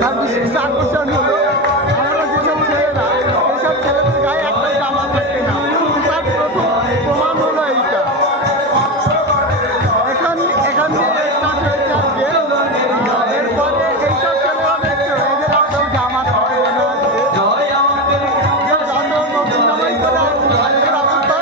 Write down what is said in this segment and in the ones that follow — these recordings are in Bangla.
তার বিশেষ আকর্ষণ হলো আমরা যেসব ছেলেরা এইসব ছেলেদের গায়ে একটা জামা থাকে না, তার প্রথম প্রমাণ হলো এইটা। এখান দিয়ে স্টার্ট হয়েছে আজকে। এরপরে এইসব ছেলেরা দেখছে এদের একটাও জামা থাকে না, নতুন জামাই করে এদের অবস্থা।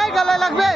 এই গলায় লাগবে।